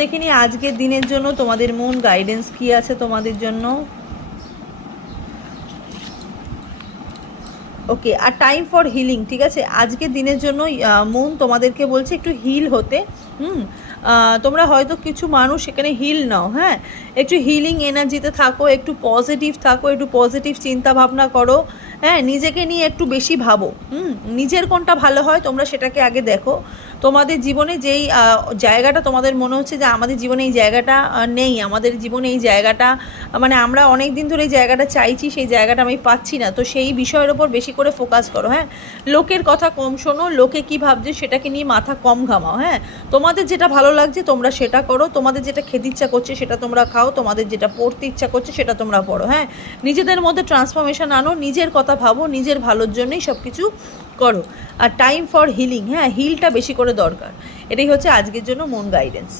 দেখে নিই আজকের দিনের জন্য তোমাদের মন গাইডেন্স কি আছে তোমাদের জন্য। ওকে, আর টাইম ফর হিলিং, ঠিক আছে। আজকের দিনের জন্য মন তোমাদেরকে বলছে একটু হিল হতে। তোমরা হয়তো কিছু মানুষ এখানে হিল নাও, হ্যাঁ, একটু হিলিং এনার্জিতে থাকো, একটু পজিটিভ থাকো, একটু পজিটিভ চিন্তা ভাবনা করো, হ্যাঁ, নিজেকে নিয়ে একটু বেশি ভাবো। নিজের কোনটা ভালো হয় তোমরা সেটাকে আগে দেখো। তোমাদের জীবনে যেই জায়গাটা তোমাদের মনে হচ্ছে যে আমাদের জীবনে এই জায়গাটা নেই, আমাদের জীবনে এই জায়গাটা মানে আমরা অনেক দিন ধরে এই জায়গাটা চাইছি, সেই জায়গাটা আমি পাচ্ছি না, তো সেই বিষয়ের ওপর বেশি করে ফোকাস করো। হ্যাঁ, লোকের কথা কম শোনো, লোকে কী ভাবছে সেটাকে নিয়ে মাথা কম ঘামাও। হ্যাঁ, তোমাদের যেটা ভালো লাগছে তোমরা সেটা করো, তোমাদের যেটা খেতে ইচ্ছা করছে সেটা তোমরা খাও, তোমাদের যেটা পড়তে ইচ্ছা করছে সেটা তোমরা পড়ো। হ্যাঁ, নিজেদের মধ্যে ট্রান্সফরমেশন আনো, নিজের কথা ভাবো, নিজের ভালোর জন্যই সব কিছু করো। আর টাইম ফর হিলিং, হ্যাঁ, হিলটা বেশি করে দরকার। এটাই হচ্ছে আজকের জন্য মন গাইডেন্স।